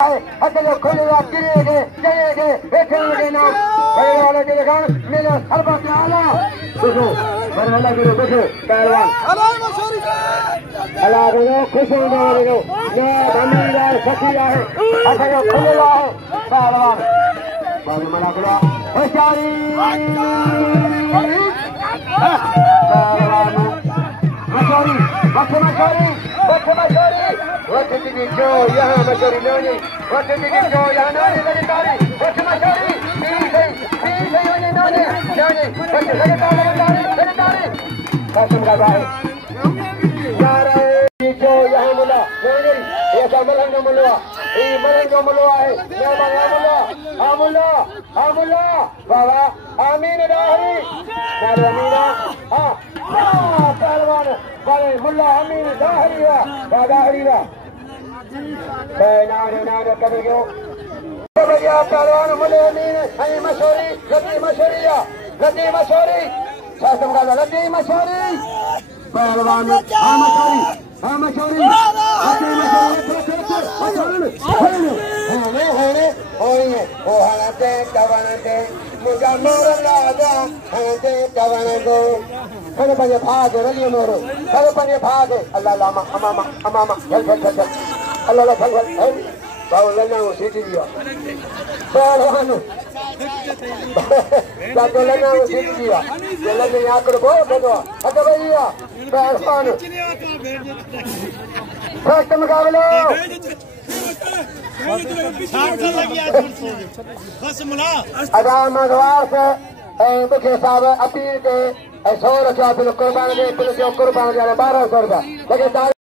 अकेले खुलेगा गिरेगे चलेगे बैठेंगे ना बड़े वाले के देखा मेरा हलवा क्या आला देखो बड़े वाला गिरो देखो पहलवान अल्लाह देखो खुश होने वाले को ये बंदा है सखिया है अकेले खुलेगा है पहलवान बाबू मना करा होशियारी पहलवान मशहूरी मशहूरी What did you do? Yeah, Mashori Noni. What did you do? Yeah, Noni, let it go. What's Mashori? Easy, Noni, Noni. Let it go, let it go. Kasum ka bhai. Yara, jo yahan mula. Noni, ye sa malanga mulwa. Ye malanga mulwa hai. Ye malanga mulwa. Amula. Baba, Amin Dahi. Nare Amina. Ha. Pehlwan. Bale Mulla Amin Dahi. Dahi da. नारे करेगो भैया पहलवान मुले अमीन हई मशहूरी लती मशहूरी शासम का लती मशहूरी पहलवान हां मशहूरी ओ हनते कवनते मुझा मोर राजा हनते कवनको करे पंजे भाग रलियो मोरो करे पंजे भाग अल्लाह लामा अमामा चल अल्लाह चल बाबू लेना वो सीटी दिया पहलवान जाके लेना वो सीटी दिया ये लेने यहाँ कर बहुत देखो अच्छा भैया पहलवान फर्स्ट मुकाबला आराम मगवार से दुखे साहब अपील के 100 रुपया बिल कुर्बान दे 1200 रुपया लेकिन